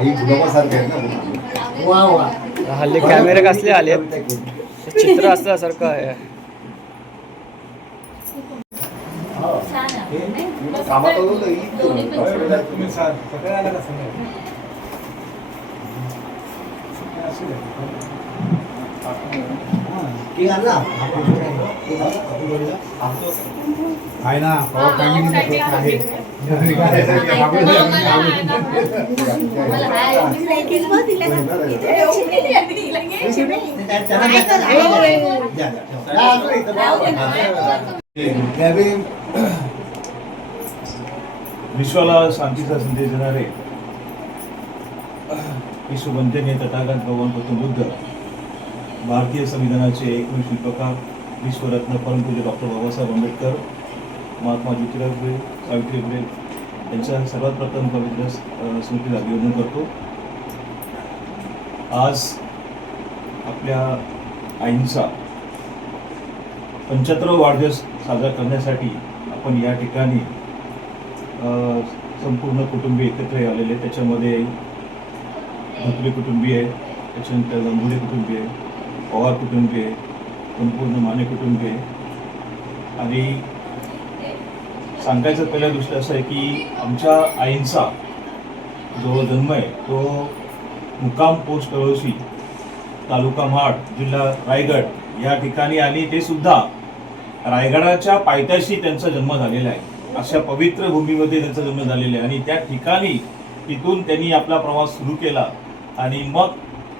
आई गुलाबासारखे आहेत ना. वा वा. हल्ली कॅमेरे कसले आले चित्र असल्यासारखं आहे. कामात तुम्ही सगळे आला का समजा आहे ना फॅमिली आहे. विश्वाला शांतीचा संदेश देणारे विश्ववंदनीय तथागत भगवान गौतम बुद्ध, भारतीय संविधानाचे एकमेव शिल्पकार, विश्वरत्न परमपूज्य डॉक्टर बाबासाहेब आंबेडकर, महात्मा ज्योतिराव फुले, सावित्री फुले यांच्या सर्वात प्रथम पवित्र स्मृतीला अभिवादन करतो. आज आपल्या आईंचा 75वा वाढदिवस साजरा करण्यासाठी आपण या ठिकाणी संपूर्ण कुटुंबीय एकत्र आलेले. त्याच्यामध्ये धोत्रे कुटुंबीय आहे, त्याच्यानंतर गंगुडे कुटुंबीय आहे, पवार कुटुंबीय आहे, संपूर्ण माने कुटुंबीय आहे. आणि सांगायचं पहिल्या दृष्टी असं आहे की आमच्या आईंचा जो जन्म आहे तो मुक्काम पोस्ट कळवशी, तालुका महाड, जिल्हा रायगड या ठिकाणी, आणि ते सुद्धा रायगडाच्या पायथ्याशी त्यांचा जन्म झालेला आहे. अशा पवित्र भूमीमध्ये त्यांचा जन्म झालेला आहे आणि त्या ठिकाणी तिथून त्यांनी आपला प्रवास सुरू केला. आणि मग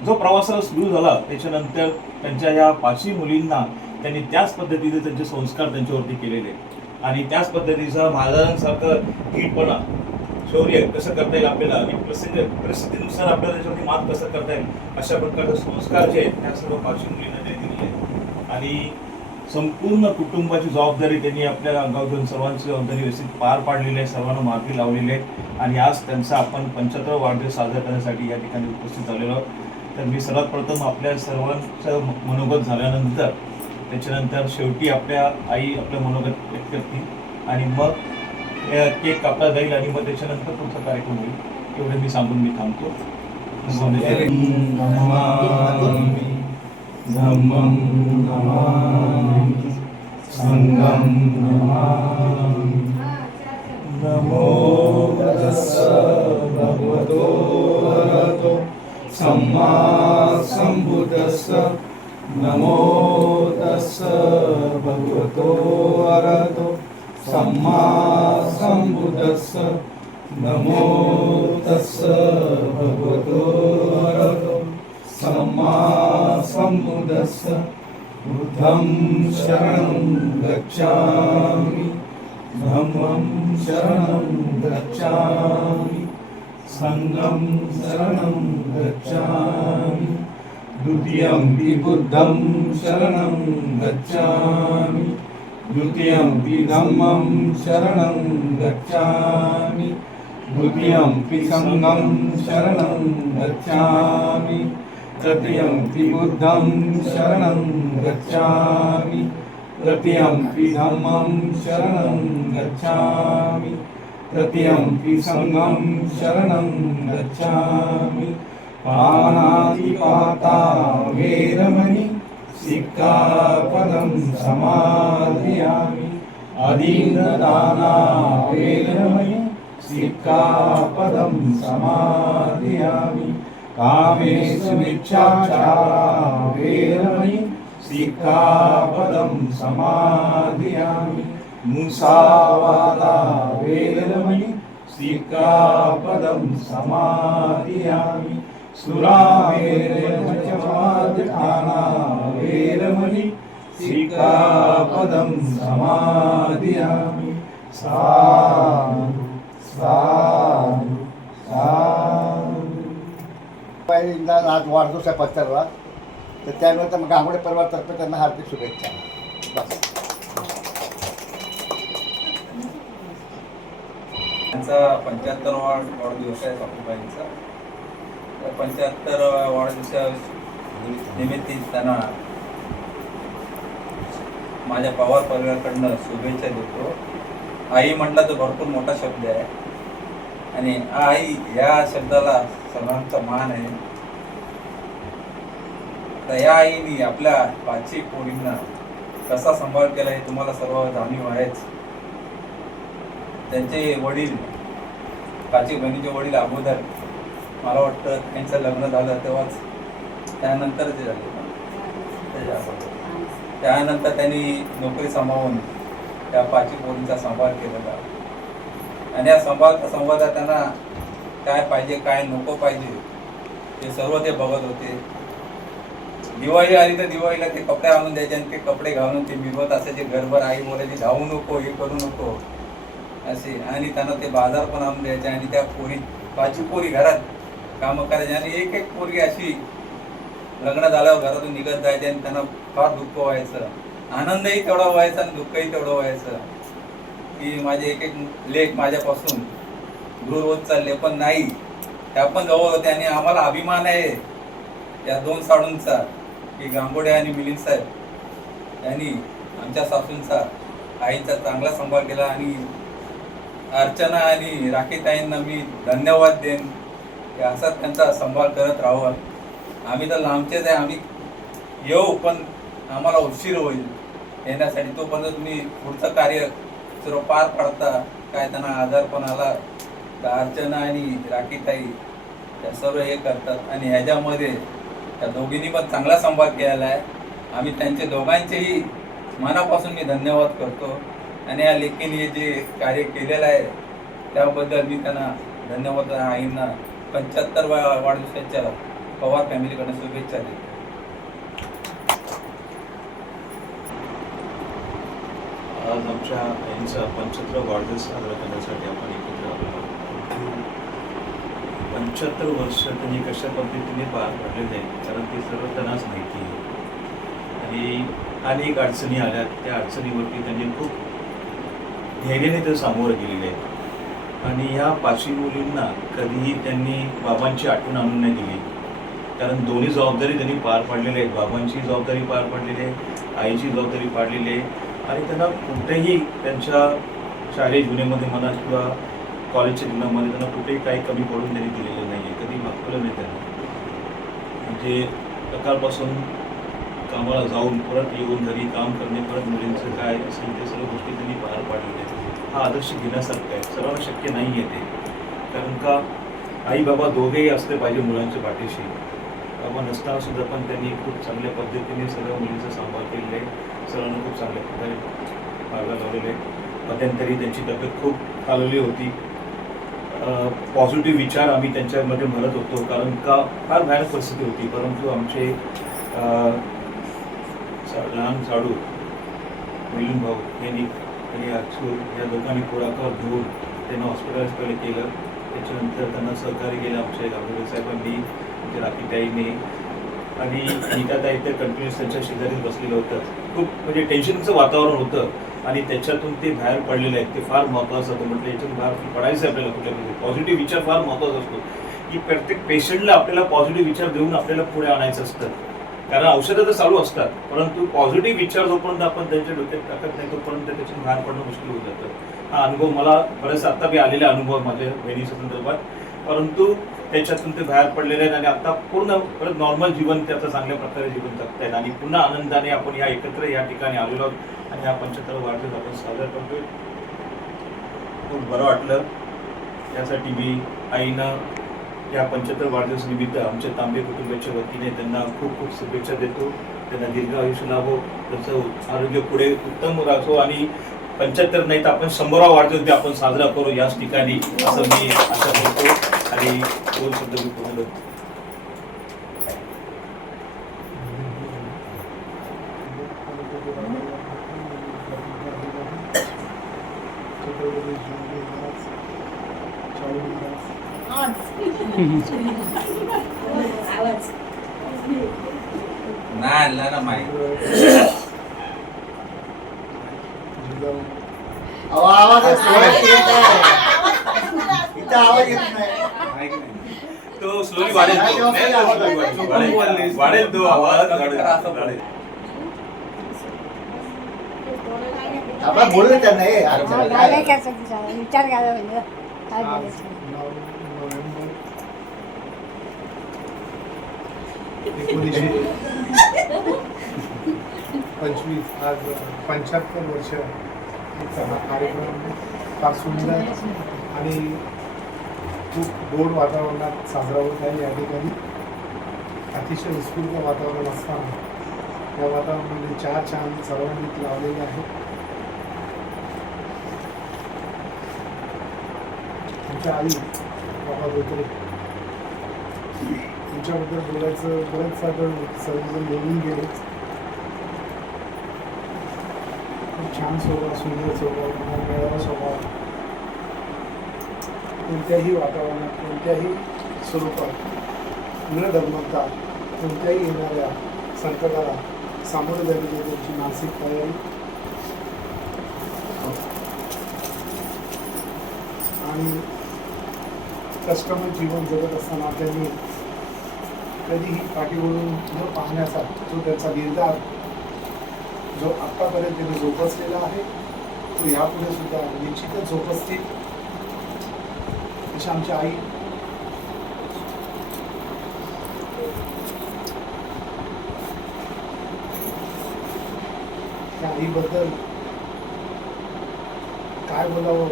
जो प्रवासाला सुरू झाला त्याच्यानंतर त्यांच्या या 5 मुलींना त्यांनी त्याच पद्धतीचे त्यांचे संस्कार त्यांच्यावरती केलेले आणि त्याच पद्धतीचा महाराजांसारखं धीटपणा, शौर्य कसं करता येईल आपल्याला आणि परिस्थितीनुसार आपल्याला त्याच्यावरती मात कसं करता येईल अशा प्रकारचे संस्कार जे आहेत त्या सर्व 5 मुलींना त्यांनी दिलेले आहेत. आणि संपूर्ण कुटुंबाची जबाबदारी त्यांनी आपल्या अंगावर घेऊन सर्वांची जबाबदारी व्यवस्थित पार पाडलेली आहे, सर्वांना मार्गी लावलेली आहे. आणि आज त्यांचा आपण 75वा वाढदिवस साजरा करण्यासाठी या ठिकाणी उपस्थित झालेलो आहोत. तर मी सर्वात प्रथम आपल्या सर्वांचं मनोगत झाल्यानंतर त्याच्यानंतर शेवटी आपल्या आई आपलं मनोगत व्यक्त करतील आणि मग केक कापला जाईल आणि मग त्याच्यानंतर पुढचा कार्यक्रम होईल. एवढे मी सांगून मी थांबतो. धम्मं नमामि संघं नमामि. नमो तस्स भगवतो अरहतो सम्मा सम्बुद्धस्स. नमो तस्स भगवतो अरहतो सम्मा सम्बुद्धस्स. नमो तस्स भगवतो अरहतो सम्मा सम्बुद्धस्स. बुद्धं शरणं गच्छामि, धम्मं शरणं गच्छामि, संघं शरणं गच्छामि. द्वितीयंपि बुद्धं शरणं गच्छामि, द्वितीयंपि धम्मं शरणं गच्छामि, द्वितीयंपि संघं शरणं गच्छामि, तृतीयंपि बुद्धं शरणं गच्छामि, तृतीयंपि धम्मं शरणं गच्छामि, तृतीयंपि संघं शरणं गच्छामि. पाणातिपाता वेरमणि सिक्खापदं समादयामि. अदीनदाना वेरमणि सिक्खापदं समादयामि. कामेषु मिच्छाचारा वेरमणि सिक्खापदं समादयामि. मुसावादा वेरमणि सिक्खापदं समादयामि. सुरामेरमणि वेरमणि सिक्खापदं समादयामि. साधु साधु साधु. आज वाढदिवस आहे 75वा, तर त्यानंतर मग गांगुडे परिवारातर्फे त्यांना हार्दिक शुभेच्छा. बस. त्यांचा 75वा वाढदिवस आहे सासूबाईंचा. त्या 75व्या वाढदिवसा निमित्त त्यांना माझ्या पवार परिवाराकडनं शुभेच्छा देतो. आई म्हटलं तर भरपूर मोठा शब्द आहे. आणि आई या शब्दाला सर्वांचा मान आहे. तर या आईने आपल्या 5 पोरींना कसा सांभाळ केला हे तुम्हाला सर्व जाणीव आहेच. त्यांचे वडील 5 बहिणीचे वडील अगोदर मला वाटतं त्यांचं लग्न झालं तेव्हाच त्यानंतर ते झाले त्यानंतर त्यांनी नोकरी सांभाळून त्या 5 पोरींचा सांभाळ केलेला आणि या संवादात त्यांना काय पाहिजे काय नको पाहिजे हे सर्व ते बघत होते. दिवाळी आली तर दिवाळीला ते कपडे आणून द्यायचे आणि ते कपडे घालून ते मिरवत असायचे घरभर. आई बोलायची धावू नको हे करू नको असे. आणि त्यांना ते बाजार पण आणून द्यायचे आणि त्या पोरी 5 पोरी घरात कामं करायचे आणि एक पोरगी अशी लग्न झाल्यावर घरातून निघत जायचे आणि त्यांना फार दुःख व्हायचं. आनंदही तेवढा व्हायचा आणि दुःखही तेवढं व्हायचं की माझे एक लेख माझ्यापासून दूर होत चालले. पण नाही, त्या पण जवळ होते आणि आम्हाला अभिमान आहे या 2 साडूंचा की गांगोडे आणि मिलिंद साहेब यांनी आमच्या सासूंचा आईचा चांगला सांभाळ केला. आणि अर्चना आणि राखीताईंना मी धन्यवाद देईन की असाच त्यांचा सांभाळ करत राहावं. आम्ही तर लांबचेच आहे, आम्ही येऊ पण आम्हाला उशीर होईल येण्यासाठी. तोपर्यंत तुम्ही पुढचं कार्य सर्व पार पाडता. काय त्यांना आजारपण आला तर अर्चना आणि राखीताई त्या सर्व हे करतात आणि ह्याच्यामध्ये त्या दोघींनी पण चांगला सांभाळ केलेला आहे. आम्ही त्यांचे दोघांचेही मनापासून मी धन्यवाद करतो आणि या लेखीने जे कार्य केलेलं आहे त्याबद्दल मी त्यांना धन्यवाद. आईंना 75 वाढदिवसाच्या पवार फॅमिलीकडून शुभेच्छा देतो. आज आमच्या आईंचा 75 वाढदिवस साजरा करण्यासाठी आपण एकत्र आलो आहोत. 75 वर्ष त्यांनी कशा पद्धतीने पार पाडलेले आहेत कारण ते सर्व त्यांनाच माहिती आहे. आणि अनेक अडचणी आल्या, त्या अडचणीवरती त्यांनी खूप धैर्याने ते सामोरं गेलेले आहेत. आणि ह्या 5 मुलींना कधीही त्यांनी बाबांची आठवण आणून नाही दिली कारण दोन्ही जबाबदारी त्यांनी पार पाडलेल्या आहेत. बाबांची जबाबदारी पार पाडलेली आहे, आईची जबाबदारी पाडलेली आहे. आणि त्यांना कुठेही त्यांच्या शालेय जीवनामध्ये म्हणा किंवा कॉलेजच्या जीवनामध्ये त्यांना कुठेही काही कमी पडून त्यांनी दिलेलं नाही आहे, कधी मागवलं नाही त्यांना. म्हणजे सकाळपासून कामाला जाऊन परत येऊन घरी काम करणे, परत मुलींचं काय असेल ते सर्व गोष्टी त्यांनी पार पाडलेल्या आहेत. हा आदर्श घेण्यासारखा आहे, सर्वांना शक्य नाही आहे ते. कारण का आई बाबा दोघेही असले पाहिजे मुलांच्या पाठीशी. बाबा नसताना सुद्धा पण त्यांनी खूप चांगल्या पद्धतीने सगळ्या मुलींचा सांभाळ केलेला आहे. सर्वांना खूप चांगल्या प्रकारे मार्गाला लावलेले आहे. मध्यंतरी त्यांची तब्येत खूप खालवली होती. पॉझिटिव्ह विचार आम्ही त्यांच्यामध्ये म्हणत होतो कारण का फार भयानक परिस्थिती होती. परंतु आमचे लहान साडू मिलिंद भाऊ यांनी आणि अक्षू या दोघांनी पुढाकार घेऊन त्यांना हॉस्पिटलाइज केलं. त्याच्यानंतर त्यांना सहकार्य केलं आमच्या गांगुडे साहेबांनी, आमच्या राखीताईंनी आणि नीताताई तर कंटिन्युअस त्यांच्या शेजारीच बसलेलं होतं. खूप म्हणजे टेन्शनचं वातावरण होतं आणि त्याच्यातून ते बाहेर पडलेले आहेत. ते फार महत्त्वाचं होतं. म्हटलं याच्यातून बाहेर पडायचं आपल्याला कुठल्या पॉझिटिव्ह विचार फार महत्त्वाचा असतो की प्रत्येक पेशंटला आपल्याला पॉझिटिव्ह विचार देऊन आपल्याला पुढे आणायचं असतं. कारण औषधं तर चालू असतात परंतु पॉझिटिव्ह विचार जोपर्यंत आपण त्यांच्या डोक्यात टाकत नाही तोपर्यंत त्याच्यातून बाहेर पडणं मुश्किल होत जातं. हा अनुभव मला बरेच आत्ता बी आलेले अनुभव माझ्या बहिणीच्या संदर्भात. परंतु त्याच्यातून ते बाहेर पडलेले आहेत आणि आता पूर्ण परत नॉर्मल जीवन ते आता चांगल्या प्रकारे जीवन जगतायत आणि पुन्हा आनंदाने आपण या एकत्र या ठिकाणी आलेलो आहोत आणि हा 75 वाढदिवस आपण साजरा करतोय. खूप बरं वाटलं. यासाठी मी आईनं या 75 वाढदिवस निमित्त आमच्या तांबे कुटुंबाच्या वतीने त्यांना खूप खूप शुभेच्छा देतो. त्यांना दीर्घ आयुष्य लाभो, त्यांचं आरोग्य पुढे उत्तम राखो आणि 75 नाही तर आपण 100वा वाढदिवस बी आपण साजरा करू याच ठिकाणी असं मी आशा करतो आणि 2 शब्द मी पूर्ण करतो. नाही आणला ना माहिती आवाज इथं आवाज येत नाही. तो स्लोली वाढेल, वाढेल तो आवाज वाढेल. आपण बोलू त्यांना विचार घ्यायला म्हणजे काय बोलायचं नोव्हेंबर 1925 आज 75 वर्ष हा कार्यक्रम फार सुंदर आणि खूप गोड वातावरणात साजरा होत आहे. या ठिकाणी अतिशय उत्स्फूर्त वातावरण असताना या वातावरणामध्ये 4 चांद सर्वांनी लावलेले आहेत. आमच्या आई बाबा धोत्रे तुमच्याबद्दल बोलायचं बरंच आता सर्वजण बोलून गेले. खूप छान स्वभाव, सुंदर स्वभाव, मेळावा स्वभाव. कोणत्याही वातावरणात, कोणत्याही स्वरूपात न डगमगता कोणत्याही येणाऱ्या संकटाला सामोरे जाण्याची त्यांची मानसिक तयारी आणि कष्टमय जीवन जगत असताना त्यांनी कधीही पाठीवरून न पाहण्याचा जो त्यांचा निर्धार जो आत्तापर्यंत त्यांनी जोपासलेला आहे तो यापुढे सुद्धा निश्चितच जोपासतील अशी आमची आई त्या आईबद्दल काय बोलावं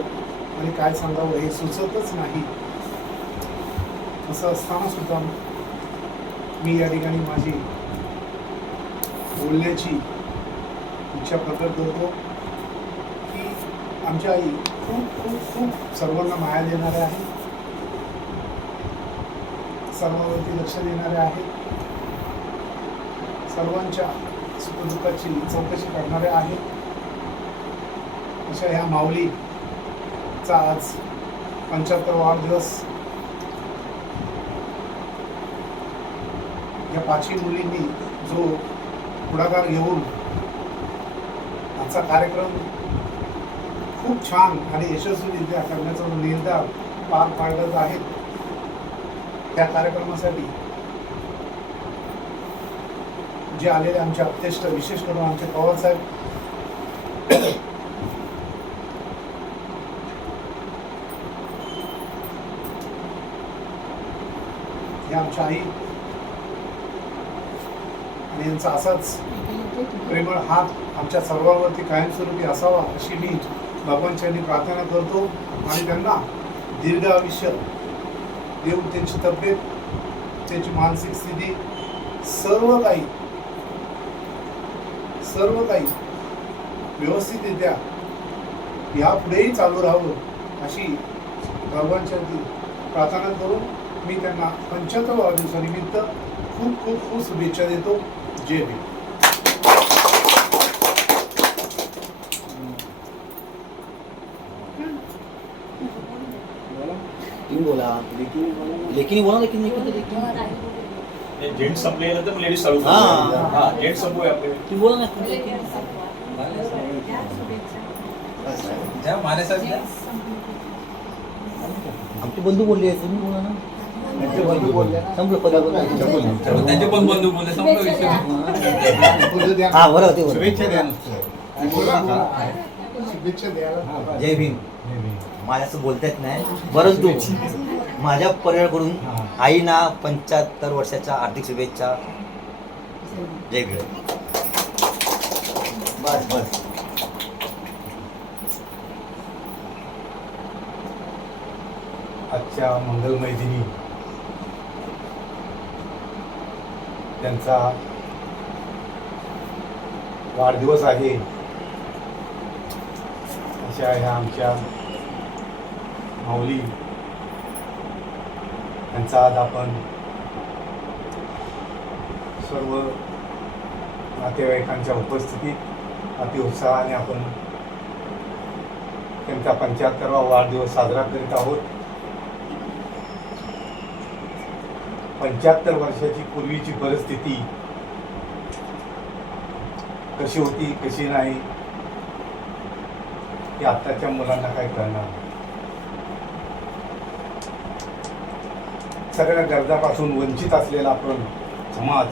आणि काय सांगावं हे सुचतच नाही. असं असताना सुद्धा मी या ठिकाणी माझी बोलण्याची इच्छा प्रकट करतो की आमची आई खूप खूप खूप सर्वांना माया देणारे आहे, सर्वांवरती लक्ष देणारे आहे, सर्वांच्या सुखदुःखाची चौकशी करणारे आहे. अशा ह्या माऊलीचा आज 75वा वाढदिवस या 5 मुलींनी जो पुढाकार घेऊन आजचा कार्यक्रम खूप छान आणि यशस्वीरित्या करण्याचा निर्धार पार पाडत आहेत. त्या कार्यक्रमासाठी जे आलेले आमचे अध्यक्ष, विशेष करून आमचे पवार साहेब, हे आमच्या आई आणि यांचा असाच प्रेमळ हात आमच्या सर्वांवरती कायमस्वरूपी असावा अशी मी भगवानच्यांनी प्रार्थना करतो आणि त्यांना दीर्घ आयुष्य देऊन त्यांची तब्येत, त्यांची मानसिक स्थिती सर्व काही व्यवस्थितरित्या यापुढेही चालू राहावं अशी भगवानच्यांनी प्रार्थना करून मी त्यांना 75व्या वाढदिवसानिमित्त खूप खूप खूप शुभेच्छा देतो. जय भीम. लेकिन बोला लेकिन बोला लेकिन जेंट्स संपल्यानंतर मग लेडीज चालू हां. हां जेंट्स संपूया आपले. तुम्ही बोला ना. ज्या मानेसाठी आमचे बंधू बोलले, तुम्ही बोला ना. त्यांचे बंधू बोलले ना. संपलं पदार्थ. त्यांचे पण बंधू बोलले, संपला विषय. तुझं द्या. हा बरं होते. शुभेच्छा द्या नुसतं. शुभेच्छा द्यायला. जय भीम. माझ्या असं बोलता येत नाही, परंतु माझ्या परिवाराकडून आईना 75 वर्षाच्या आर्थिक शुभेच्छा. जय भीम. बस बस. आजच्या मंगलमय दिनी त्यांचा वाढदिवस आहे. अशा ह्या आमच्या माऊली यांचा आज आपण सर्व नातेवाईकांच्या उपस्थितीत अतिउत्साहाने आपण त्यांचा 75वा वाढदिवस साजरा करीत आहोत. 75 वर्षाची पूर्वीची परिस्थिती कशी होती कशी नाही हे आत्ताच्या मुलांना काय कळणार. सगळ्या गरजापासून वंचित असलेला आपण समाज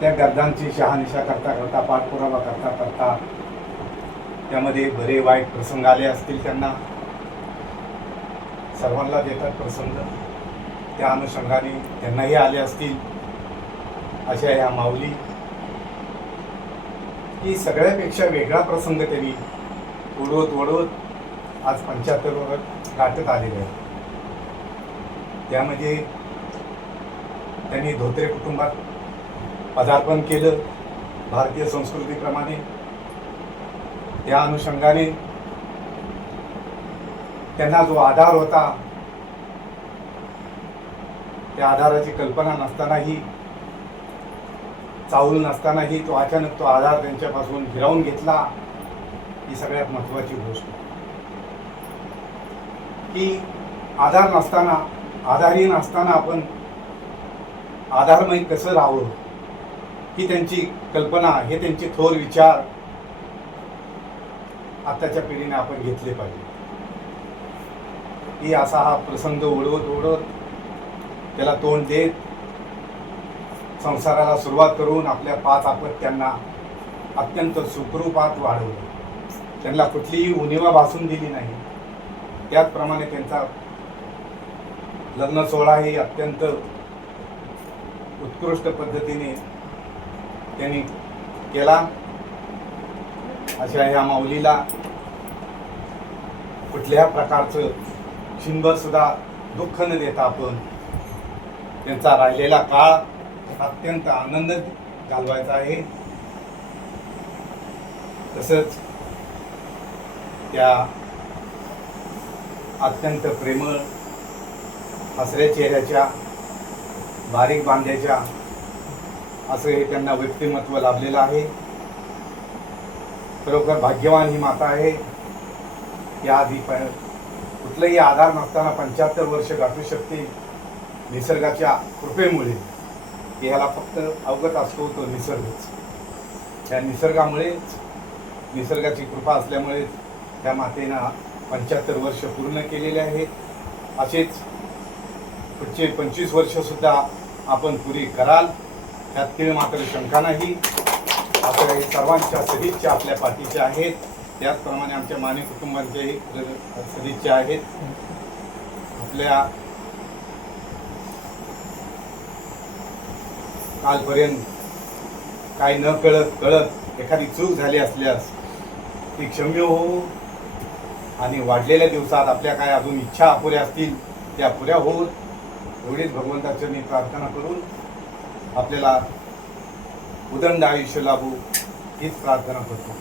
त्या गरजांची शहानिशा करता करता, पाठपुरावा करता करता त्यामध्ये बरे वाईट प्रसंग आले असतील त्यांना, सर्वांना देतात प्रसंग, त्या अनुषंगाने त्यांनाही आले असतील अशा या माऊली की सगळ्यापेक्षा वेगळा प्रसंग त्यांनी ओढवत आज 75 वर गाठत आलेले आहे. त्यामध्ये त्यांनी धोत्रे कुटुंबात पदार्पण केलं भारतीय संस्कृतीप्रमाणे. त्या अनुषंगाने त्यांना जो आधार होता त्या आधाराची कल्पना नसतानाही, चावल नसतानाही तो अचानक तो आधार त्यांच्यापासून हिरावून घेतला. ही सगळ्यात महत्त्वाची गोष्ट की आधार नसताना, आधारहीन असताना आपण आधारमय कसं राहावं ही त्यांची कल्पना, हे त्यांचे थोर विचार आताच्या पिढीने आपण घेतले पाहिजे. की असा हा प्रसंग ओढवत त्याला तोंड देत संसाराला सुरुवात करून आपल्या 5 अपत्यांना अत्यंत सुखरूपात वाढवलं. त्यांना कुठलीही उणिवा भासून दिली नाही. त्याचप्रमाणे त्यांचा लग्न सोहळाही अत्यंत उत्कृष्ट पद्धतीने त्यांनी केला. अशा ह्या माऊलीला कुठल्या प्रकारचं क्षणभर सुद्धा दुःख न देता आपण त्यांचा राहिलेला काळ अत्यंत आनंद घालवायचा आहे. तसंच त्या अत्यंत प्रेमळ हसऱ्या चेहऱ्याच्या, बारीक बांध्याच्या असं हे त्यांना व्यक्तिमत्व लाभलेलं आहे. खरोखर भाग्यवान ही माता आहे. याआधी कुठलाही आधार नसताना 75 वर्ष गाठू शकते निसर्गाच्या कृपेमुळे. ह्याला फक्त अवगत असतो तो निसर्गच. त्या निसर्गामुळेच, निसर्गाची कृपा असल्यामुळेच त्या मातेनं 75 वर्ष पूर्ण केलेले आहेत. असेच पुढचे 25 वर्षसुद्धा आपण पुरी कराल त्यात तीळ मात्र शंका नाही. असं हे सर्वांच्या सदिच्छा आपल्या पाठीच्या आहेत. त्याचप्रमाणे आमच्या माने कुटुंबांच्याही सदिच्छा आहेत. आपल्या कालपर्यंत काही न कळत एखादी चूक झाली असल्यास ती क्षम्य हो. आणि वाढलेल्या दिवसात आपल्या काय अजून इच्छा अपुऱ्या असतील त्या पुऱ्या होत एवढीच भगवंताचरणी प्रार्थना करून आपल्याला उदंड आयुष्य लाभू हीच प्रार्थना करतो.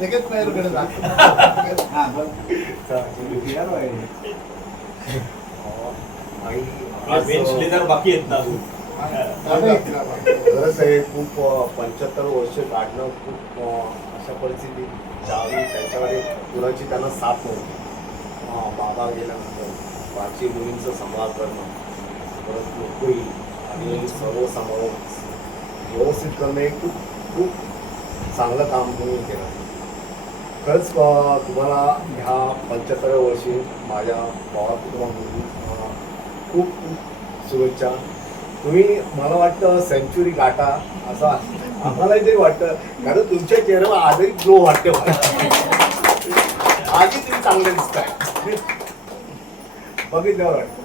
लगेच बाहेरकडे जा. बाकी आहेत ना अजून. खरंच आहे खूप 75 वर्ष काढणं खूप अशा परिस्थितीत ज्यावेळी त्यांच्याकडे कुणाची त्यांना साथ नव्हती. बाबा गेल्यानंतर 5 मुलींचं सांभाळ करणं, परत नोकरी आणि सर्व सांभाळून व्यवस्थित करणं हे खूप खूप चांगलं काम तुम्ही केलं. खरंच तुम्हाला ह्या 75व्या वर्षी माझ्या पवार कुटुंबामधून खूप खूप शुभेच्छा. तुम्ही मला वाटतं सेंचुरी गाठा असं आम्हालाही तरी वाटतं, कारण तुमच्या चेहऱ्यावर आजही ग्लो वाटते मला. आजही तुम्ही चांगले दिसताय बघितल्यावर वाटतं.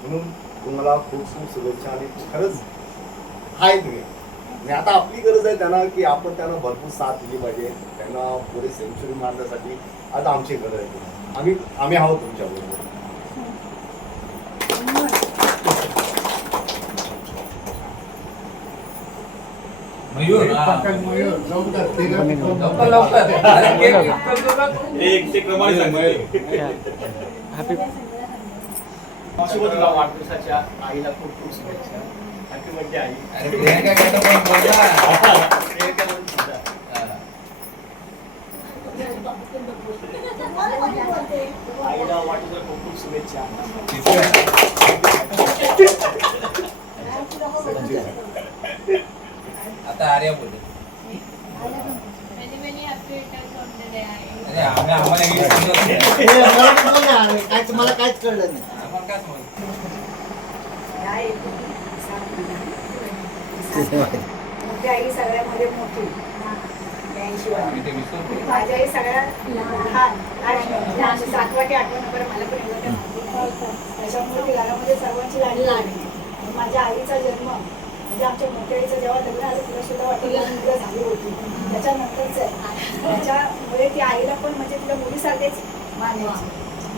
म्हणून तुम्हाला खूप खूप शुभेच्छा. आणि खरंच आहे तुम्ही. आणि आता आपली गरज आहे त्यांना की आपण त्यांना भरपूर साथ दिली पाहिजे. त्यांना पुढे सेंचुरी मारण्यासाठी आता आमची गरज आहे. आम्ही आहोत तुमच्याबरोबर. मयूर मयूर लवकर लवकर. अरे केक विकतो तुला तू. एक ते क्रमाने सांगितले. वाढदिवसाच्या आईला खूप खूप शुभेच्छा. हॅपी बर्थडे आई. अरे प्रियंका काय तर पण बोलला. आईला वाढदिवसाला खूप खूप शुभेच्छा. आता आर्या बोलले. अरे आम्हाला हे समजत नाही. मला काहीच कळलं नाही. आम्हाला काय समजत. मोठी आई सगळ्यामध्ये मोठी 82 आम्ही ते विसरतो. माझी आई सगळ्यात लहान 7वा की 8वा नंबर मला पण एवढं काही माहिती नाही. त्याच्यामुळे ती घरामध्ये सर्वांची लाडकी आणि माझ्या आईचा जन्म म्हणजे आमच्या मोठ्या आईचं जेव्हा लग्न आलं तिला सुद्धा वाटलं लहान मुलं झाली होती. त्याच्यानंतरच आहे. त्याच्यामुळे ती आईला पण म्हणजे तिला मुलीसारखेच मानायची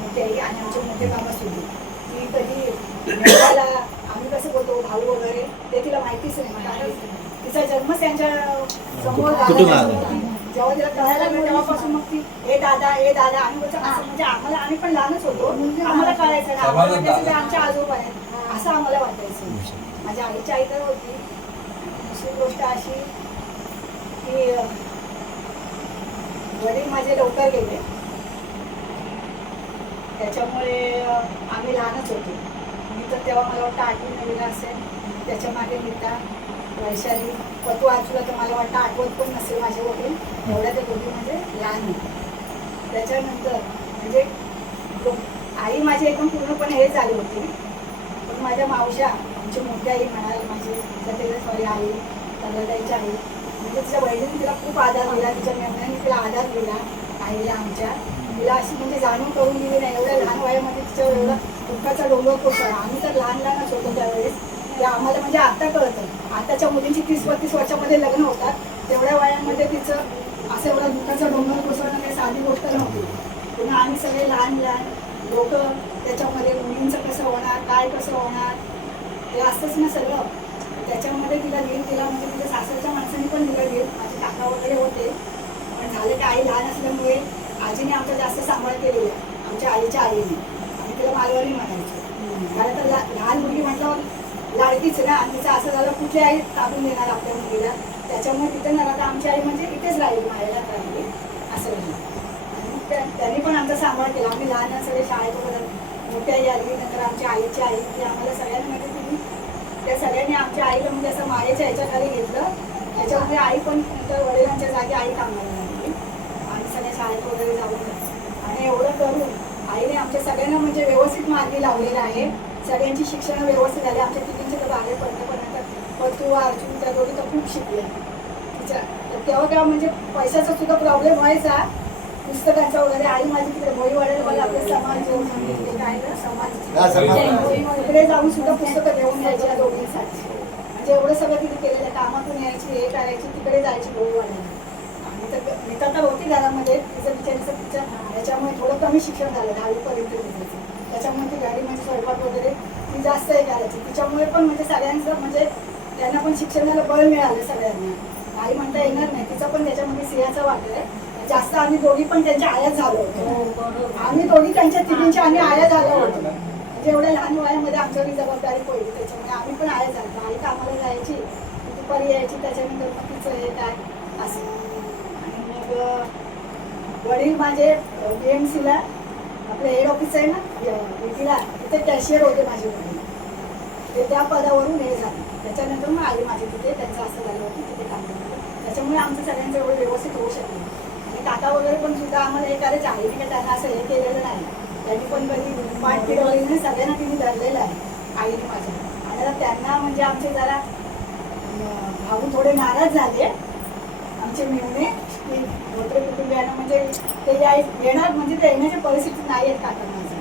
मोठी आई आणि आमचे मोठे कामं सुद्धा ती कधी मेळाव्याला आम्ही कसं बोलतो भाऊ वगैरे ते तिला माहितीच नाही. कारण तिचा जन्मच त्यांच्या समोर झाला. जेव्हा तिला कळायला लागलं तेव्हापासून मग ती ए दादा आम्ही बोलतो असं म्हणजे आम्हाला आम्ही पण लहानच होतो. आम्हाला कळायचं नाही. आम्हाला वाटायचं ते आमच्या आजोबा आहेत असं आम्हाला वाटायचं. माझ्या आईची आई तर होती. दुसरी गोष्ट अशी की वडील माझे लवकर गेले त्याच्यामुळे आम्ही लहानच होतो. मी तर तेव्हा मला वाटतं 8वी 9वीला असेल. त्याच्या मागे नीता वैशाली पतू आजूला तर मला वाटतं आठवत पण नसेल माझे वडील. एवढ्या त्या दोघी म्हणजे लहान होते. त्याच्यानंतर म्हणजे आई माझी एकदम पूर्णपणे हे झाली होती. पण माझ्या मावश्या आमची मोठी आई म्हणाल माझी सॉरी आई त्यांच्या आई म्हणजे तिच्या बहिणीने तिला खूप आधार दिला. तिच्या मेहण्याने तिला आधार दिला आईला आमच्या. तिला अशी म्हणजे जाणून करून दिली नाही. एवढ्या लहान वयामध्ये तिच्यावर एवढा दुःखाचा डोंगर कोसळला. आम्ही तर लहानच होतो त्यावेळेस की आम्हाला म्हणजे आता कळतं. आताच्या मुलींची 30-32 वर्षामध्ये लग्न होतात. तेवढ्या वयामध्ये तिचं असं एवढा दुःखाचा डोंगर कोसळणं काही साधी गोष्ट नव्हती. पुन्हा आम्ही सगळे लहान लोक त्याच्यामध्ये मुलींचं कसं होणार काय कसं होणार हे असतंच ना सगळं. त्याच्यामध्ये तिला दिला म्हणजे तिच्या सासरच्या माणसांनी पण दिला माझे काका वगैरे होते. पण झालं की आई लहान असल्यामुळे आजीने आमचा जास्त सांभाळ केलेला आमच्या आईच्या आईने. आम्ही तिला मालवणी म्हणायचो. कारण तर लहान मुलगी म्हटलं लाडकीच ना. आणि तिचं असं झालं कुठली आई ताबून देणार आपल्या मुलीला. त्याच्यामुळे तिथे न राहता आमची आई म्हणजे इथेच राहिली माहेरात राहिली असं झालं. आणि त्यांनी पण आमचा सांभाळ केला. आम्ही लहान सगळे शाळेत वगैरे मोठी आई आली नंतर आमच्या आईची आई ती आम्हाला सगळ्यांना म्हणजे तुम्ही त्या सगळ्यांनी आमच्या आईला म्हणजे असं मायेच्या ह्याच्याखाली घेतलं. त्याच्यामध्ये आई पण नंतर वडिलांच्या जागी आई कामाला लागली. आम्ही सगळ्या शाळेत वगैरे जाऊन आणि एवढं करून आईने आमच्या सगळ्यांना म्हणजे व्यवस्थित मार्गी लावलेला आहे. सगळ्यांची शिक्षण व्यवस्थित झाली. आमच्या तिघींचे तर बाहेर पडण्यापर्यंत पतू अर्जुन त्या दोघी तर खूप शिकले तिच्या. तेव्हा म्हणजे पैशाचा सुद्धा प्रॉब्लेम व्हायचा पुस्तकांचा वगैरे. आई माझी तिकडे भोईवाड्याला मला आपले समाज काय ना समाज तिकडे जाऊन सुद्धा पुस्तकं घेऊन यायची या दोघींसाठी. म्हणजे एवढं सगळं तिथे केलेलं कामातून यायची हे करायची तिकडे जायची भोईवाड्याला. आणि तर नीता तर होती घरामध्ये तिचं बिचारीचं तिच्या याच्यामुळे थोडं कमी शिक्षण झालं 10वीपर्यंत तिचं. त्याच्यामुळे ती गाडी म्हणजे स्वयंपाक वगैरे ती जास्त हे करायची. तिच्यामुळे पण म्हणजे सगळ्यांचं म्हणजे त्यांना पण शिक्षणाला बळ मिळालं सगळ्यांना. आई म्हणता येणार नाही. तिचा पण त्याच्यामध्ये सिंहाचा वाटा आहे. जास्त आम्ही दोघी पण त्यांच्या आयात झालो होतो. आम्ही दोघी त्यांच्या तिघींच्या आम्ही आया झालो होतो. म्हणजे एवढ्या लहान वयामध्ये आमच्यावर जबाबदारी पडली. त्याच्यामुळे आम्ही पण आया झालो. आई कामाला जायची दुपारी यायची त्याच्यानंतर मग तिचं हे काय असं. आणि मग वडील माझे BMCला आपलं हेड ऑफिस आहे ना तिला तिथे कॅशियर होते माझे वडील. ते त्या पदावरून हे झालं. त्याच्यानंतर मग आई माझी तिथे त्यांचं असं झालं होतं तिथे काम करतो. त्याच्यामुळे आमचं सगळ्यांचं एवढं व्यवस्थित होऊ शकलं. आणि काका वगैरे पण सुद्धा आम्हाला हे करायचं आहे की त्यांना असं हे केलेलं नाही. त्यांनी पण कधी पाठ फिरवली नाही. सगळ्यांना तिने धरलेलं आहे आईने माझ्या. आणि आता त्यांना म्हणजे आमचे जरा भाऊ थोडे नाराज झाले आमचे मिळणे की धोत्रे कुटुंबियांना म्हणजे ते येणार म्हणजे ते येण्याची परिस्थिती नाही आहेत काका माझं.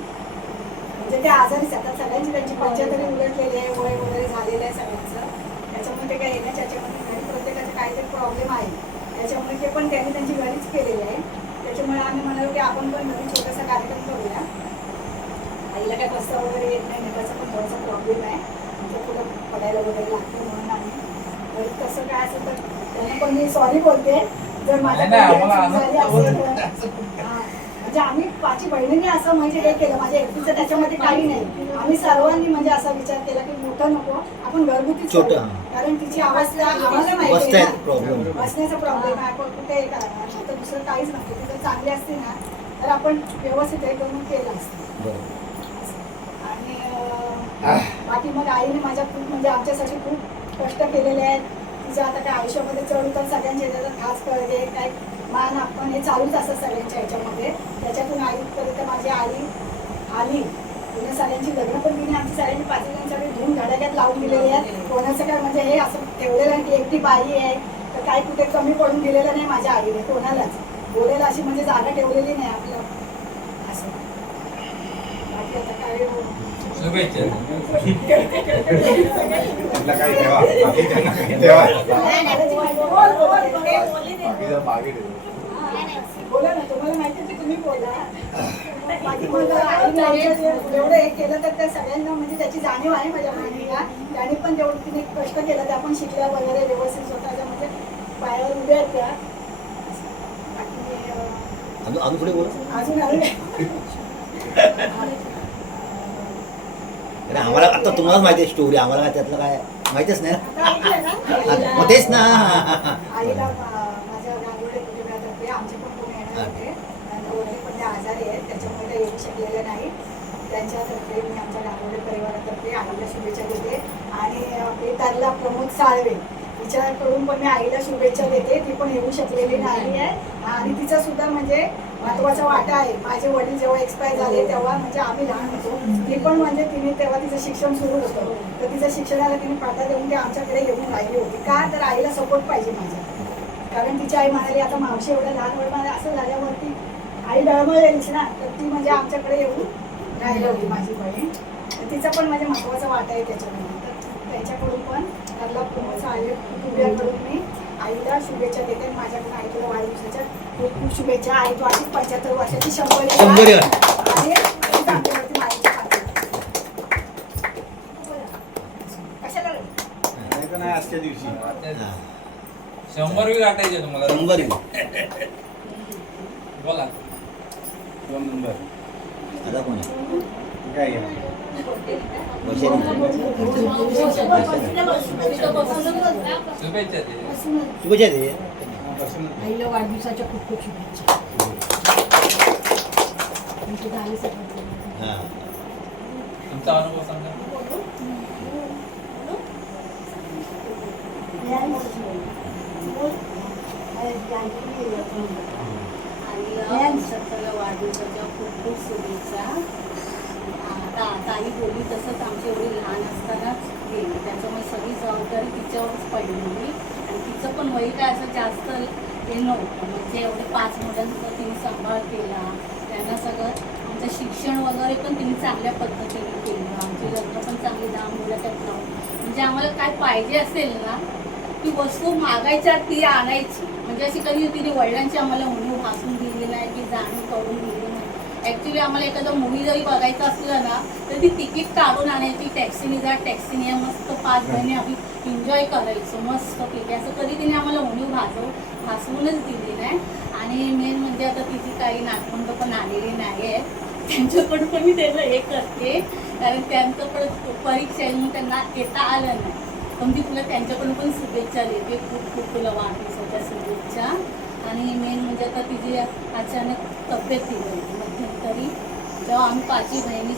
म्हणजे ते आजारीच आता सगळ्यांची त्यांची पंचायतरी उलटलेली आहे. वय वगैरे झालेलं आहे सगळ्यांचं. त्याच्यामुळे ते काय येण्याच्या याच्यामध्ये घरी प्रत्येकाचे काहीतरी प्रॉब्लेम आहे. त्याच्यामुळे ते पण त्यांनी त्यांची घरीच केलेली आहे. त्याच्यामुळे आम्ही म्हणालो की आपण पण घरी छोटासा कार्यक्रम करूया. आईला काय बसता वगैरे येत नाही. नेटाचा पण थोडासा प्रॉब्लेम आहे. म्हणजे पुढं पडायला वगैरे लागतं म्हणून आम्ही तसं काय असेल तर त्यांना पण मी सॉरी बोलते जर माझ्या झाली असेल तर. म्हणजे आम्ही पाची बहिणीने असं म्हणजे हे केलं. माझ्या एकटीचं त्याच्यामध्ये काही नाही. आम्ही सर्वांनी म्हणजे असा विचार केला की मोठं नको आपण घरगुतीच करू. कारण तिची अवस्था आम्हाला माहिती आहे ना. बसण्याचा प्रॉब्लेम आहे. आपण कुठे हे करणार तर दुसरं काहीच नव्हतं. ती जर चांगली असते ना तर आपण व्यवस्थित हे करून केलं असतं. आणि बाकी मग आईने माझ्या खूप म्हणजे आमच्यासाठी खूप कष्ट केलेले आहेत. तिचं आता काय आयुष्यामध्ये चढ उतार सगळ्यांच्या ह्याच्यात खास कळते काय मान आपण हे चालूच असतं सगळ्यांच्या ह्याच्यामध्ये. त्याच्यातून आईपर्यंत माझी आई आली. तिने सगळ्यांची लग्न पण तिने आमची सगळ्यांची 5 जण सगळे धुवून घड्याळ्यात लावून दिलेली आहेत. कोणाचं काय म्हणजे हे असं ठेवलेलं आहे की एकटी बाई आहे तर काही कुठे कमी पडून दिलेलं नाही माझ्या आईने कोणालाच. बोलायला अशी म्हणजे जागा ठेवलेली नाही आपलं असं. बाकी आता काय शुभेच्छा. त्यांना काही ठेवा, बाकी त्यांना काही ठेवा. बाकी जर मागे ठेवा. बोला ना, तुम्हाला माहिती आहे तुम्ही बोला. बाकी मला आईने आमच्या एवढं हे केलं तर त्या सगळ्यांना म्हणजे त्याची जाणीव आहे माझ्या बहिणीला. त्याने पण जेवढं तिने कष्ट केलं त्या पण शिकल्या वगैरे व्यवस्थित स्वतःच्या म्हणजे पायावर उभ्या आहेत त्या. बाकी अजून पुढे बोला. अजून अरे आम्हाला आता तुम्हालाच माहिती आहे स्टोरी, आम्हाला काय त्यातलं काय माहितीच नाही ना. मग तेच ना. आईला माझ्या गांगुर्डे कुटुंबातर्फे आमचे पण कोण येणार होते आणि वडील पण ते आजारी आहेत त्याच्यामुळे ते येऊ शकलेले नाही. त्यांच्यातर्फे मी आमच्या गांगुर्डे परिवारातर्फे आईला शुभेच्छा देते. आणि बेतारला प्रमोद साळवे तिच्याकडून पण मी आईला शुभेच्छा देते. ती पण येऊ शकलेली नाही आहे आणि तिचा सुद्धा म्हणजे महत्त्वाचा वाटा आहे. माझे वडील जेव्हा एक्सपायर झाले तेव्हा म्हणजे आम्ही लहान होतो. ती पण म्हणजे तिने तेव्हा तिचं शिक्षण सुरू होतं तर तिच्या शिक्षणाला तिने पाठा देऊन ते आमच्याकडे येऊन राहिली होती. का तर आईला सपोर्ट पाहिजे माझ्या. कारण तिची आई म्हणाली आता मावशी एवढ्या लहान वयामध्ये असं झाल्यावरती आई डळमळलेलीच ना तर ती म्हणजे आमच्याकडे येऊन राहिली होती माझी बहीण. तर तिचा पण म्हणजे महत्त्वाचा वाटा आहे त्याच्यामध्ये. तर त्याच्याकडून पण त्याला प्रमोद आले कुटुंबियाकडून मी आईला शुभेच्छा देते. माझ्याकडून आई तुला वाढदिवसाच्या खूप खूप शुभेच्छा. आई तू अशीच 75 वर्षाची 100 आणि आमच्यावरती माईच्या खाते. कशाला रे? नाही तर नाही आजच्या दिवशी. 100 गाठायचे तुम्हाला. 100. बोला. 2 नंबर आता कोण आहे? काय आहे? शुभेच्छा दे. शुभेच्छा दे. आईला वाढदिवसाच्या खूप खूप शुभेच्छा. हां. तुमचा अनुभव सांगा. वाढदिवसाच्या खूप खूप शुभेच्छा. आता ताई बोलली तसंच आमची एवढी लहान असतानाच गेली त्याच्यामुळे सगळी जबाबदारी तिच्यावरच पडलेली आणि तिचं पण वय काय असं जास्त हे नव्हतं. म्हणजे एवढे 5 मुलांचा तिने सांभाळ केला. त्यांना सगळं आमचं शिक्षण वगैरे पण तिने चांगल्या पद्धतीने केलं. आमची लग्न पण चांगली 10 मुलं त्यात लावून म्हणजे आम्हाला काय पाहिजे असेल ना ती वस्तू मागायच्या ती आणायची. म्हणजे अशी कधी तिने वडिलांची आम्हाला उणीव भासून दिली नाही की जाणीव करून दिली नाही. ॲक्च्युली आम्हाला एखादं मूवी जरी बघायचं असलं ना तर ती तिकीट काढून आणायची. टॅक्सीने जा टॅक्सीने या मस्त 5 महिने आम्ही एन्जॉय करायचो मस्त पैकी. असं कधी तिने आम्हाला उणीव भासवूनच दिली नाही. आणि मेन म्हणजे आता तिची काही नातवंड पण आलेली नाही आहे त्यांच्याकडून पण मी त्याला हे करते कारण त्यांचं पण परीक्षा आहे म्हणून त्यांना येता आलं नाही. पण ती तुला त्यांच्याकडून पण शुभेच्छा देते. खूप खूप तुला वाढदिवसाच्या शुभेच्छा. आणि मेन म्हणजे आता तिची अचानक तब्येत बिघडली मध्यंतरी जेव्हा आम्ही 5 बहिणी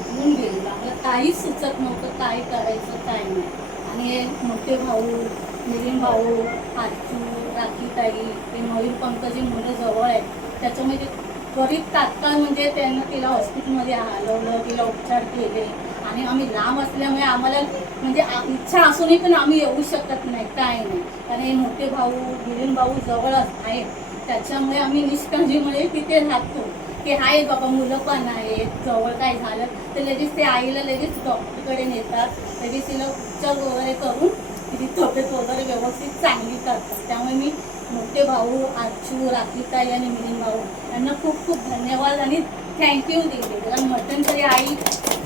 उठून गेलो. आम्हाला काहीच सुचत नव्हतं काय करायचं काय नाही. आणि हे मोठे भाऊ मिलिंद भाऊ आजू राखीताई हे मयूर पंकजी मुलं जवळ आहेत त्याच्यामुळे ते त्वरित तात्काळ म्हणजे त्यांना तिला हॉस्पिटलमध्ये हलवलं तिला उपचार केले. आणि आम्ही लांब असल्यामुळे आम्हाला म्हणजे इच्छा असूनही पण आम्ही येऊ शकत नाही काय नाही. कारण हे मोठे भाऊ मिलिंद भाऊ जवळ आहेत त्याच्यामुळे आम्ही निष्काळजीमुळे तिथे राहतो की आहेत बाबा मुलं पण आहेत जवळ काय झालं तर लगेच ते आईला लगेच डॉक्टरकडे नेतात लगेच तिला उपचार वगैरे करून तिची तब्येत वगैरे व्यवस्थित चांगली करतात. त्यामुळे मी मोठे भाऊ आजू राखीताई आणि मिलिंद भाऊ यांना खूप खूप धन्यवाद आणि थँक्यू दिले. कारण मध्यंतरी आई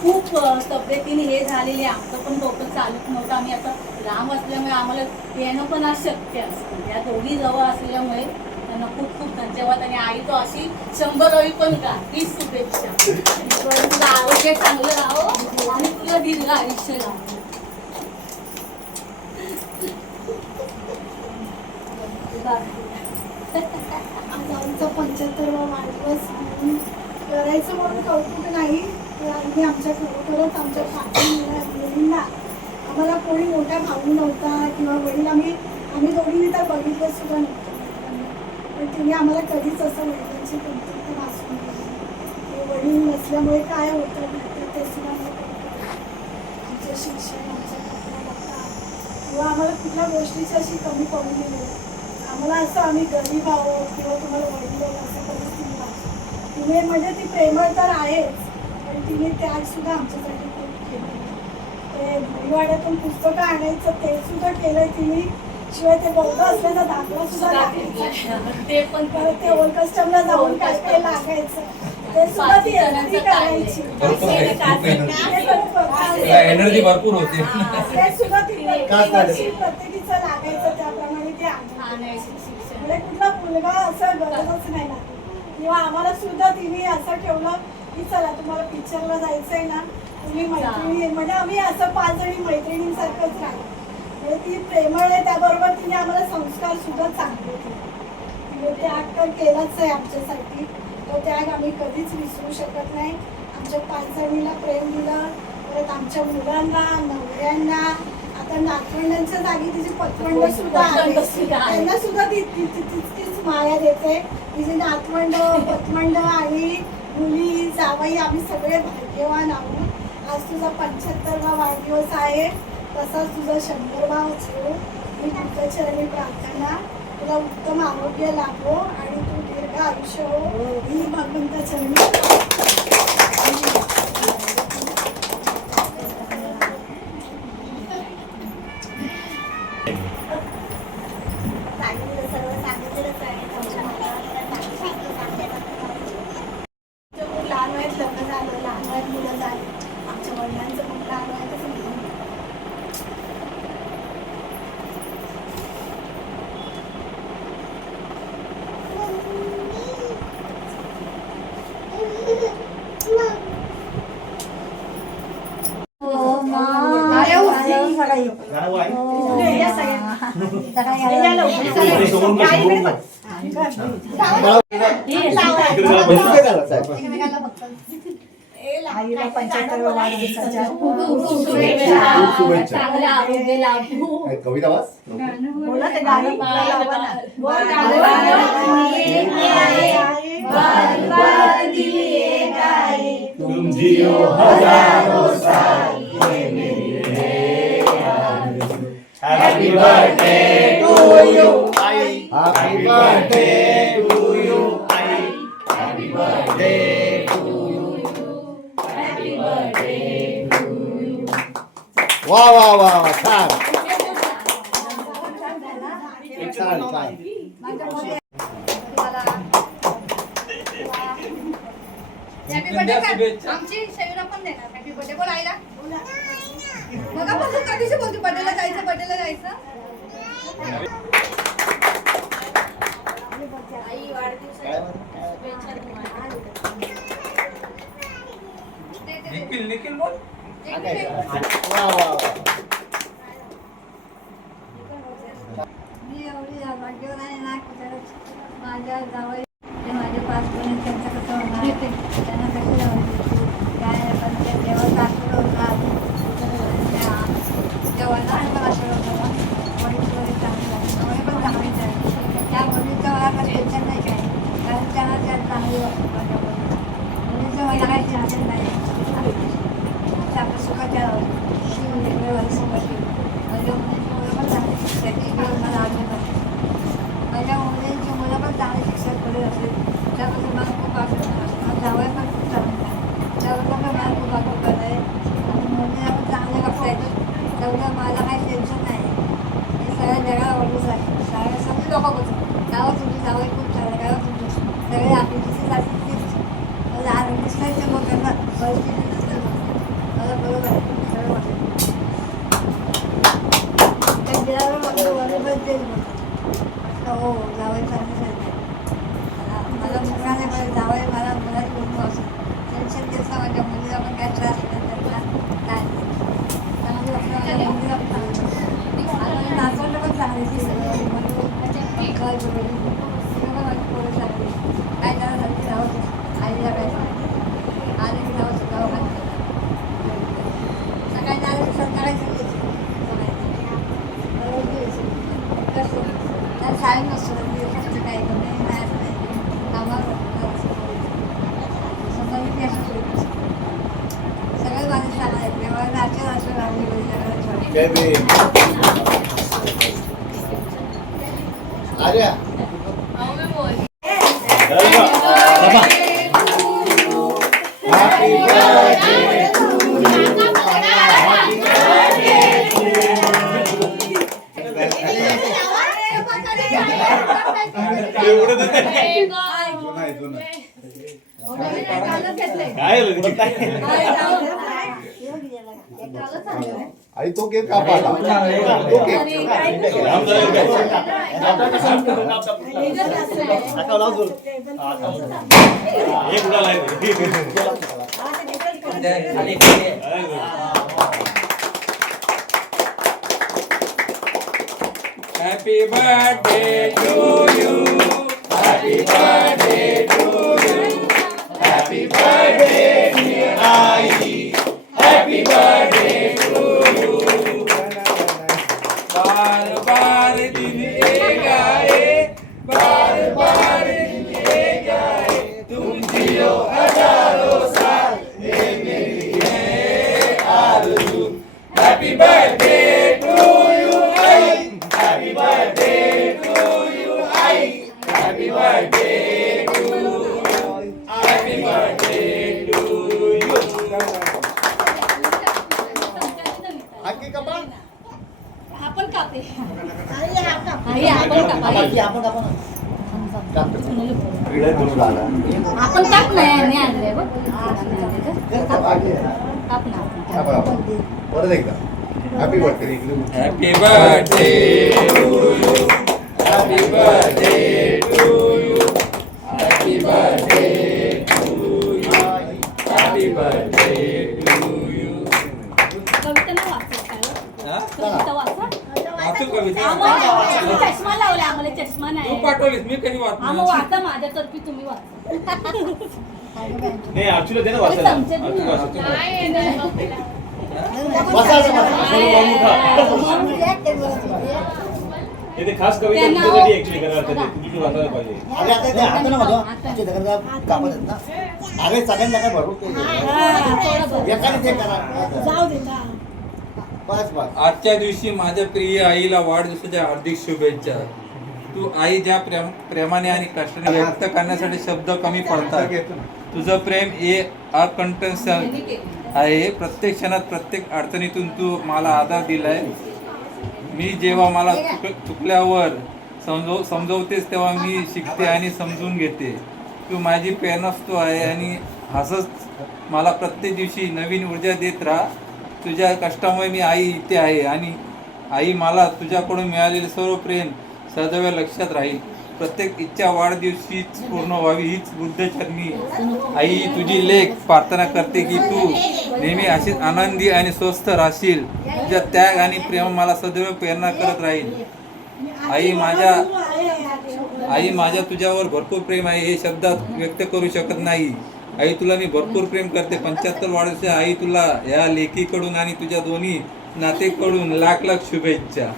खूप तब्येतीने हे झालेली आमचं पण डोकं चालत नव्हतं. आम्ही आता लांब असल्यामुळे आम्हाला येणं पण अशक्य असतं. या दोघी जवळ असल्यामुळे त्यांना खूप खूप धन्यवाद. आणि आई तो अशी 100 पण का हीच शुभेच्छा. तुला आरोग्य चांगलं राहो आणि तुला दीर्घ आयुष्य राहो. आमचा 75वा वाढदिवस करायचं म्हणून कौतुक नाही तर आम्ही आमच्या खरोखरच आमच्या 5 मुलींना आम्हाला कोणी मोठा भाऊ नव्हता किंवा वडील आम्ही दोघींनी तर बघितलं सुद्धा नव्हतं. पण तिने आम्हाला कधीच असं वडिलांची कमतरता भासवून दिली. वडील नसल्यामुळे काय होतं ते सुद्धा आमचं शिक्षण आमचा कपडा किंवा आम्हाला कुठल्या गोष्टीची अशी कमी पडू दिली नाही. आम्हाला असं आम्ही गरीब आहोत किंवा तुम्हाला वडील आहेत असं कधीच तिने वाटलं. तिने म्हणजे ती प्रेमळ तर आहेच, पण तिने त्याग सुद्धा आमच्यासाठी खूप केलं. ते मुलीवाड्यातून पुस्तकं आणायचं ते सुद्धा केलंय तिने. शिवाय ते बौद्ध असल्याचा दाखला सुद्धा लागायचा. ते पण परत ते ओल्ड कस्टमला जाऊन काय काय लागायचं ते सुद्धा ती एकटी करायची. एनर्जी भरपूर होती. ते सुद्धा ती प्रत्येकीचं लागायचं त्याप्रमाणे ते आणायची. म्हणजे कुठला मुलगा असं गरजच नाही लागली. किंवा आम्हाला सुद्धा तिने असं ठेवलं की चला तुम्हाला पिक्चरला जायचंय ना तुम्ही मैत्रिणी, म्हणजे आम्ही असं 5 जणी मैत्रिणींसारखंच राहिलो. म्हणजे ती प्रेमळ आहे, त्याबरोबर तिने आम्हाला संस्कार सुद्धा चांगले केले. तिने त्याग तर केलाच आहे आमच्यासाठी. तो त्याग आम्ही कधीच विसरू शकत नाही. आमच्या 5 जणीला प्रेम दिलं, परत आमच्या मुलांना, नवऱ्यांना, आता नातवंडांच्या जागी तिची पतवंड सुद्धा आली. त्यांना सुद्धा ती तितकीच माया देते. तिची नातवंड, पतवंड आणि मुली, जावई आम्ही सगळे भाग्यवान आहोत. आज तुझा 75वा वाढदिवस आहे, तसाच तुझा 100वा हो. मी तुझ्या चरणी प्रार्थना, तुला उत्तम आरोग्य लाभो आणि तू दीर्घ आयुष्य हो ही भगवंता चरणी लहान वयात लग्न झालं, लहान वयात मुलं झाली. आमच्या वडिलांचं पण लहान वयातच निघून गेलं. आईला 75व्या वाढदिवसाच्या शुभेच्छा. चांगलं आरोग्य लाभो. काय कविता वाच. बोला ते गाणं लावा ना. तुम जियो हजारों साल ये मेरी हैप्पी बर्थडे टू यू आई, हैप्पी बर्थडे टू यू आई, happy birthday to you, happy birthday to you. वा वा वा वा छान छान छान. आमची शरीरा पण देणार हॅपी बर्थडे बोल आईला. बघा बघू कधीच बोलतो बर्थडेला जायचं बर्थडेला जायचं. आई वाढदिवसाच्या शुभेच्छा तुम्हाला. निखिल निखिल बोल. वा वा वा. मी एवढी भाग्यवान आहे ना की माझ्या जावई माझे 5 मुलं त्यांचं कसं होणार, त्यांना कशी लावायची काय पण ते देवाचं आशीर्वाद होता. जेव्हा पण आशीर्वाद होता. वडील वगैरे चांगले झाले, वडील पण चांगले झाले. त्या मुलीचं मला काही टेन्शन नाही काय, कारण त्यांना त्या चांगली वाटते माझ्या मुलीचं मला काही टेन्शन नाही. आपल्या सुखाच्या सुखाची माझ्या मुलीची मुलं पण चांगली शिक्षाची मला आवडत असते. माझ्या मुलींची मुलं पण चांगले शिक्षण करत असते, त्याबद्दल मला खूप आठवण असते. जावई पण खूप चांगलं आहे, त्याबद्दल पण मला खूप आठवण आहे. आणि मुलीला पण चांगले बघतायत, तेवढं मला काही टेन्शन नाही. हे सगळ्या जगाला आवडूच आहे. सगळ्या सगळी लोकं बोलतात गावात तुमची जावई खूप चांगलं, गावात तुमची सगळे आपली तिथे जाते लहान दिसण्याचे मग त्यांना परिस्थिती नसते. मला बरोबर आहे, सगळं वाटतं त्या गेल्यावर बरोबर तेच बोलतात. हो जावई चांगले झाले. मला मुलगा नाही पाहिजे, जावई मला मुलाची बोलतो असं टेन्शन द्यायचं. माझ्या मुलीला पण काय त्रास नाही त्यांना काय चांगली वाटतं. माझ्या मुलीला पण चांगलं आणि नाचवलं पण चांगली ती सगळं काय माझी पोरं चांगली काय त्याला झाली राहत आईला काय आले की जावं सगळं सकाळी आले की संध्याकाळी कसं त्या शाळेत नसतो फक्त काही कमी नाही असं नाही कामावर समजा असं सगळे माझे चांगले आहेत. व्यवहार नाचे असं लागले जय भीम. आर्या हॅपी बर्थडे आई तो केक कापा तो cake Happy birthday to you. Happy birthday to you. Happy birthday dear Ai. Happy birthday to you. बार बार दिन एक आए, बार बार दिन एक आए, तुम जियो हजारों साल, ये मेरी है आरज़ू. Happy birthday to you, Ai. Happy birthday to you, Ai. Happy birthday to you. Happy birthday to you. आणखी कपा आपण कापे आई हा का? आई आपण कापा आपण काप नाही आणले बघ काप ना परत एकदा happy birthday Happy birthday to you. Happy birthday to you. Happy birthday to you. Happy birthday to you. कविता ना वाचत काय हा? कविता वाचा वाचू कविता? चष्मा लावला आम्हाला चष्मा तू नाही पाठवलीस मी कधी हा मग वाचणार? वाचा माझ्यातर्फे तुम्ही वाचा नाही अच्युला दे ना वाचायला. चमचे देऊन अच्युला वाचतो. हे ते खास कविता तुझ्यासाठी ऍक्च्युली करायला लागतं ते. तुझी वाचायला पाहिजे. अरे आता ते हात ना माझं आमच्या दगडाला कापत आहेत ना अरे सगळ्यांना काय भरू ते एकाने ते करा जाऊ दे ना. बस बस आजच्या दिवशी माझ्या प्रिय आईला वाढदिवसाच्या हार्दिक शुभेच्छा. तू आई ज्या प्रेमाने आणि कष्टाने व्यक्त करण्यासाठी शब्द कमी पडतात. तुझं प्रेम हे अकंठनीय आहे. प्रत्येक क्षणात प्रत्येक अडचणीतून तू मला आधार दिलाय. मी जेव्हा मला चुकल्यावर समजवतेस तेव्हा मी शिकते आणि समजून घेते. तू माझी प्रेरणास्त्रोत आहे आणि असंच मला प्रत्येक दिवशी नवीन ऊर्जा देत राहा. तुझ्या कष्टामुळे मी आई इथे आहे आणि आई मला तुझ्याकडून मिळालेले सर्व प्रेम सदैव लक्षात राहील. प्रत्येक इच्छा वाढदिवशीच पूर्ण व्हावी हीच बुद्धचरणी आई तुझी लेख प्रार्थना करते की तू नेहमी अशीच आनंदी आणि स्वस्थ राहशील. तुझ्या त्याग आणि प्रेम मला सदैव प्रेरणा करत राहील. आई माझ्या तुझ्यावर भरपूर प्रेम आहे. हे शब्दात व्यक्त करू शकत नाही. आई तुला मी भरपूर प्रेम करते. 75 वाढदिवस आई तुला या लेखीकडून आणि तुझ्या दोन्ही नातेकडून लाख लाख शुभेच्छा.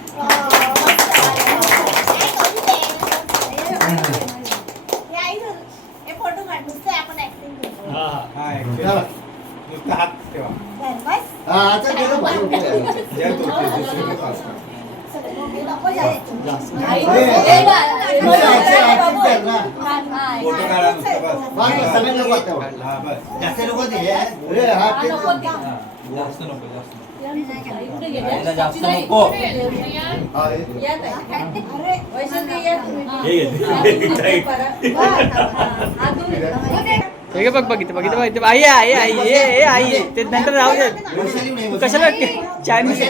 हा आता गेलं भारी जास्त लोक जास्त नको जास्त आईला जास्त नको. हे बघ बघितलं बघितलं बघितलं आई आई आई हे आई ते नंतर राहू दे कशाला चायनीज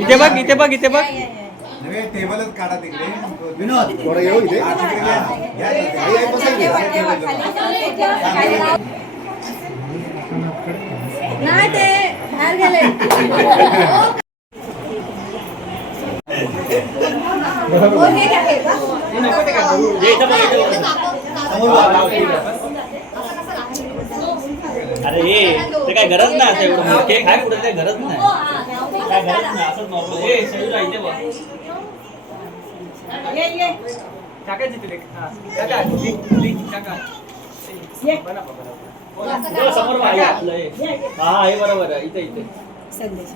इथे बघ इथे बघ इथे बघ टेबलच काढा तिकडे विनोद थोडं येऊ इथे नाही ते बाहेर गेले अरे ते काय गरज नाही आता एवढं केक आहे कुठे काय गरज नाही काय गरज नाही असंच नॉर्मल हे सगळं इथे बघ काकाची तुले काका काका समोर आहे आपलं हा हे बरोबर आहे इथे इथे संदेश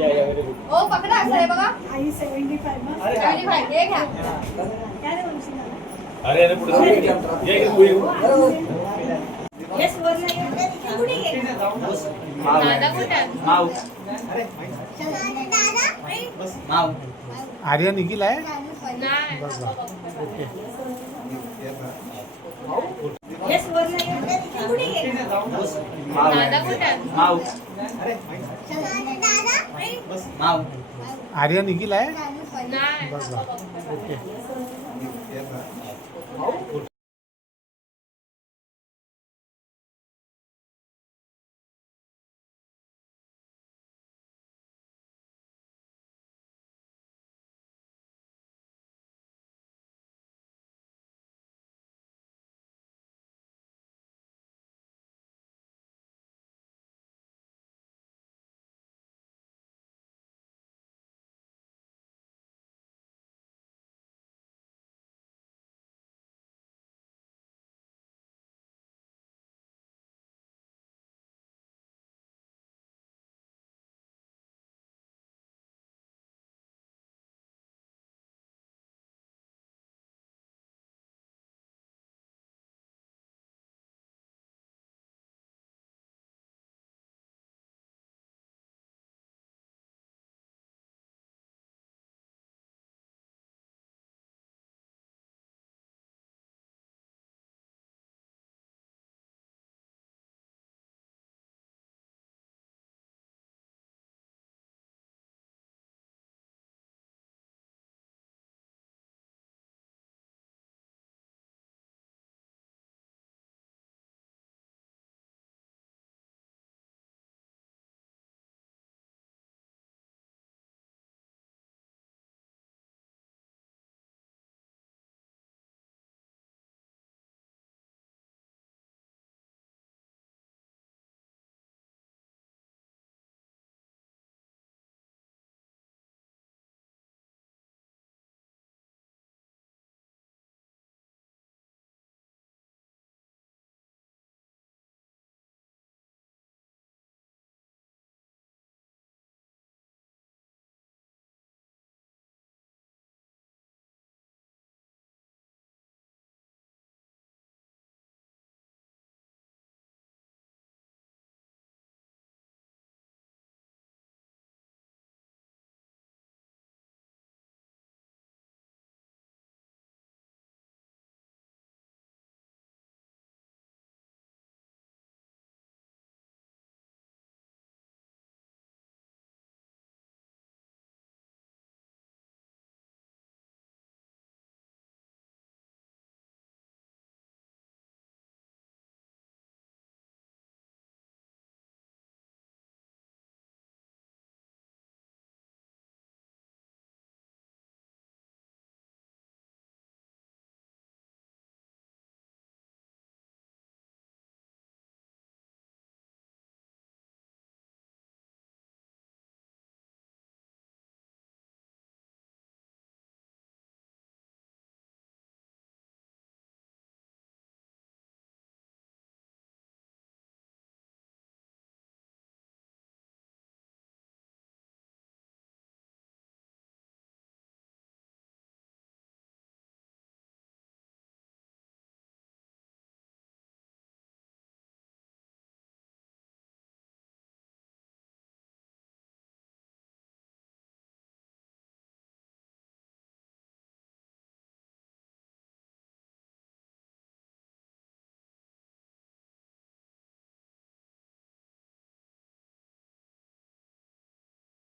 या व्हेरी गुड. ओ पकडा असं आहे बघा. आई 75 ना. अरे आणि भाई हे घ्या. काय रे वंशी दादा? अरे पुढे ये पुढे येस वर नाही कुठे गेली? दादा कुठे आहे? माऊ माऊ आर्या निखिल आहे नाही. येस वर नाही कुठे गेली? दादा कुठे आहे? माऊ माऊ आर्या निखिल आहे नाही.